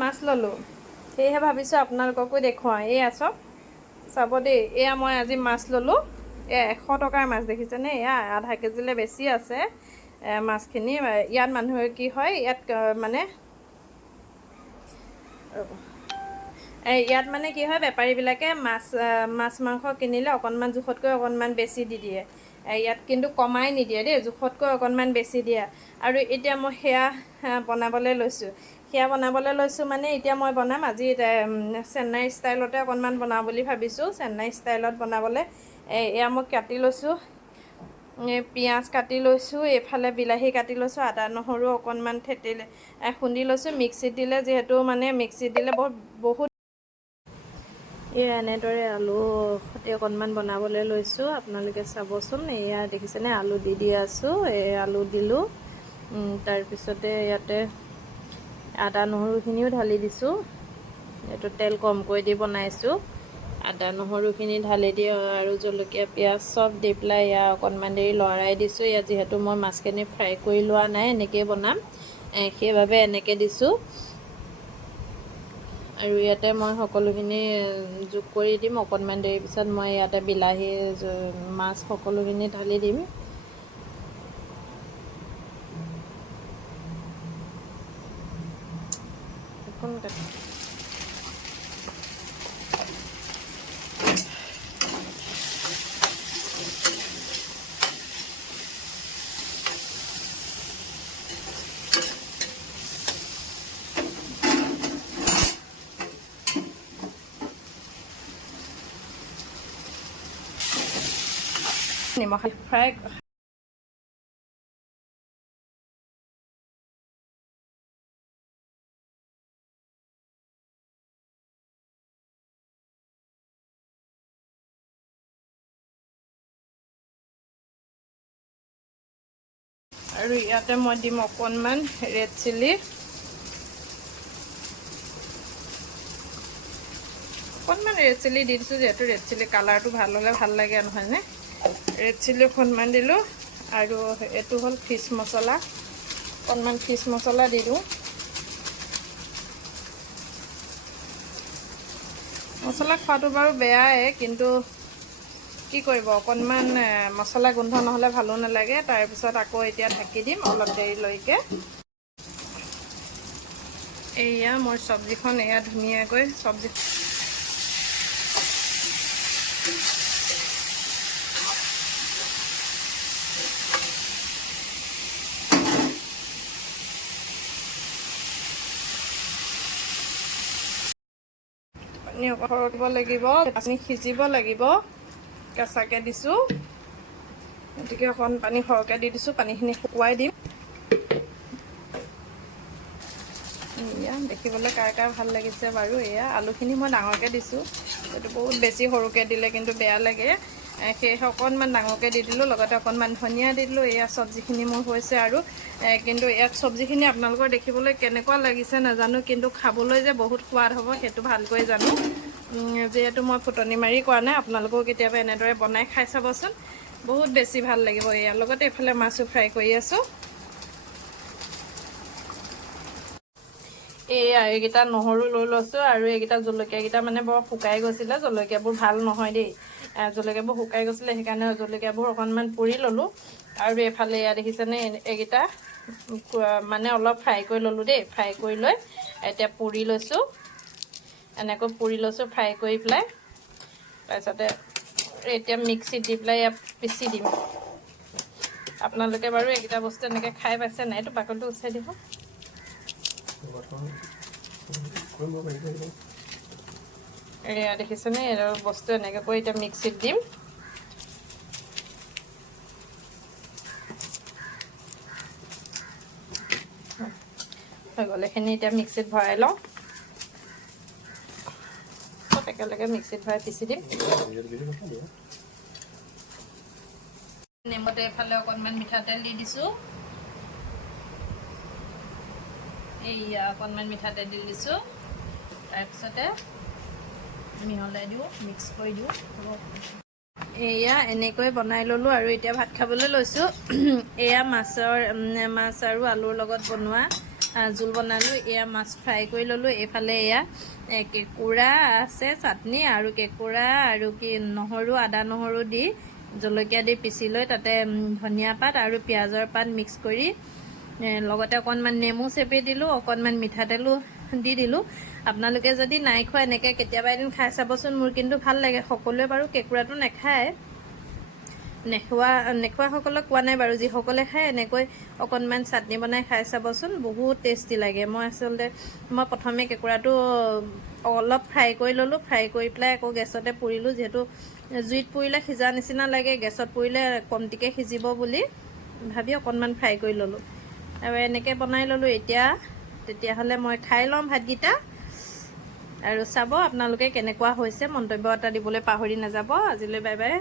মাছ ললোঁ সেয়েহে ভাবিছোঁ আপোনালোককো দেখুৱাওঁ। এয়া চাব দেই, এয়া মই আজি মাছ ললোঁ। এয়া 100 টকাৰ মাছ দেখিছেনে? এয়া আধা কেজিলৈ বেছি আছে মাছখিনি। ইয়াত মানুহে কি হয়, ইয়াত মানে ইয়াত মানে কি হয়, বেপাৰীবিলাকে মাছ মাংস কিনিলে অকণমান জোখতকৈ অকণমান বেছি দি দিয়ে। ইয়াত কিন্তু কমাই নিদিয়ে দেই, জোখতকৈ অকণমান বেছি দিয়ে। আৰু এতিয়া মই সেয়া বনাবলৈ লৈছোঁ। মানে এতিয়া মই বনাম আজি চেন্নাই ষ্টাইলতে অকণমান বনাওঁ বুলি ভাবিছোঁ। চেন্নাই ষ্টাইলত বনাবলৈ এয়া মই কাটি লৈছোঁ, পিঁয়াজ কাটি লৈছোঁ, এইফালে বিলাহী কাটি লৈছোঁ, আদা নহৰু অকণমান খুন্দি লৈছোঁ। মিক্সিত দিলে যিহেতু মানে মিক্সিত দিলে বহুত এনেদৰে আলু সৈতে অকণমান বনাবলৈ লৈছোঁ। আপোনালোকে চাবচোন, এয়া দেখিছেনে আলু দি আছোঁ। এই আলু দিলোঁ, তাৰপিছতে ইয়াতে আদা নহৰুখিনিও ঢালি দিছোঁ। এইটো তেল কমকৈ দি বনাইছোঁ। আদা নহৰুখিনি ঢালি দি আৰু জলকীয়া পিঁয়াজ চব দি পেলাই এয়া অকণমান দেৰি লৰাই দিছোঁ। ইয়াত যিহেতু মই মাছখিনি ফ্ৰাই কৰি লোৱা নাই, এনেকৈয়ে বনাম, সেইবাবে এনেকৈ দিছোঁ। আৰু ইয়াতে মই সকলোখিনি যোগ কৰি দিম। অকণমান দেৰি পিছত মই ইয়াতে বিলাহী মাছ সকলোখিনি ঢালি দিম। নিমখ ফ্ৰাই আৰু ইয়াতে মই দিম অকণমান ৰেড চিলি। অকণমান ৰেড চিলি দি দিছোঁ, যিহেতু ৰেড চিলি কালাৰটো ভাল হ'লে ভাল লাগে নহয়নে? ৰেড চিলি অকণমান দিলোঁ। আৰু এইটো হ'ল ফিছ মছলা, অকণমান ফিছ মছলা দি দিওঁ। মছলা খোৱাটো বাৰু বেয়াই, কিন্তু কি কৰিব, অকণমান মছলা গোন্ধ নহ'লে ভালো নালাগে। তাৰপিছত আকৌ এতিয়া ঢাকি দিম অলপ দেৰিলৈকে। এয়া মোৰ চব্জিখন, এয়া ধুনীয়াকৈ চব্জি পানী সৰহ দিব লাগিব, পানী সিজিব লাগিব। কেঁচাকৈ দিছোঁ, গতিকে অকণ পানী সৰহকৈ দি দিছোঁ। পানীখিনি শুকুৱাই দিম। এয়া দেখিবলৈ কাৰ ভাল লাগিছে বাৰু। এয়া আলুখিনি মই ডাঙৰকৈ দিছোঁ, এইটো বহুত বেছি সৰুকৈ দিলে কিন্তু বেয়া লাগে, সেয়েহে অকণমান ডাঙৰকৈ দি দিলোঁ। লগতে অকণমান ধনিয়া দি দিলোঁ। এয়া চব্জিখিনি মোৰ হৈছে আৰু কিন্তু ইয়াত চব্জিখিনি আপোনালোকৰ দেখিবলৈ কেনেকুৱা লাগিছে নাজানো, কিন্তু খাবলৈ যে বহুত সোৱাদ হ'ব সেইটো ভালকৈ জানো। যিহেতু মই ফুটনি মাৰি কৰা নাই, আপোনালোকেও কেতিয়াবা এনেদৰে বনাই খাই চাবচোন, বহুত বেছি ভাল লাগিব। ইয়াৰ লগতে এইফালে মাছো ফ্ৰাই কৰি আছোঁ। এইকেইটা নহৰু লৈ লৈছোঁ, আৰু এইকেইটা জলকীয়াকেইটা মানে বৰ শুকাই গৈছিলে। জলকীয়াবোৰ ভাল নহয় দেই, জলকীয়াবোৰ শুকাই গৈছিলে, সেইকাৰণে জলকীয়াবোৰ অকণমান পুৰি ল'লোঁ। আৰু এইফালে এয়া দেখিছেনে, এইকেইটা মানে অলপ ফ্ৰাই কৰি ল'লোঁ দেই। ফ্ৰাই কৰি লৈ এতিয়া পুৰি লৈছোঁ, এনেকৈ পুৰি লৈছোঁ ফ্ৰাই কৰি পেলাই। তাৰপিছতে এতিয়া মিক্সিত দি পেলাই ইয়াত পিচি দিম। আপোনালোকে বাৰু এইকেইটা বস্তু এনেকৈ খাই পাইছে নাই? এইটো বাকলিটো উচাই দিব। এয়া দেখিছেনে, এই বস্তু এনেকৈ কৰি এতিয়া মিক্সিত দিম। হৈ গ'ল, এইখিনি এতিয়া মিক্সিত ভৰাই লওঁ। একেলগে মিক্সিত ভৰাই পিচি দিম। নেমুতে এইফালে অকণমান মিঠাতেল দি দিছোঁ। এইয়া অকণমান মিঠাতেল দি দিছোঁ। তাৰপিছতে মিহলাই দিওঁ, মিক্স কৰি দিওঁ। এয়া এনেকৈ বনাই ল'লোঁ আৰু এতিয়া ভাত খাবলৈ লৈছোঁ। এয়া মাছ আৰু আলুৰ লগত বনোৱা জোল বনালোঁ। এয়া মাছ ফ্ৰাই কৰি ল'লোঁ। এইফালে এয়া কেঁকুৰা আছে চাটনি, আৰু কেঁকুৰা আৰু নহৰু, আদা নহৰু দি জলকীয়া দি পিচি লৈ তাতে ধনিয়া পাত আৰু পিঁয়াজৰ পাত মিক্স কৰি লগতে অকণমান নেমু চেপি দিলোঁ, অকণমান মিঠাতেলো দি দিলোঁ। আপোনালোকে যদি নাই খোৱা এনেকৈ কেতিয়াবা এদিন খাই চাবচোন। মোৰ কিন্তু ভাল লাগে। সকলোৱে বাৰু কেঁকুৰাটো নাখায়, নোখোৱাসকলক কোৱা নাই বাৰু। যিসকলে খায় এনেকৈ অকণমান চাটনি বনাই খাই চাবচোন, বহুত টেষ্টি লাগে। মই প্ৰথমে কেঁকুৰাটো অলপ ফ্ৰাই কৰি ল'লোঁ। ফ্ৰাই কৰি পেলাই আকৌ গেছতে পুৰিলোঁ, যিহেতু জুইত পুৰিলে সিজা নিচিনা লাগে, গেছত পুৰিলে কমটিকৈ সিজিব বুলি ভাবি অকণমান ফ্ৰাই কৰি ল'লোঁ আৰু এনেকৈ বনাই ল'লোঁ। তেতিয়াহ'লে মই খাই ল'ম ভাতকেইটা, আৰু চাব আপোনালোকে কেনেকুৱা হৈছে। মন্তব্য এটা দিবলৈ পাহৰি নাযাব। আজিলৈ বাই বাই।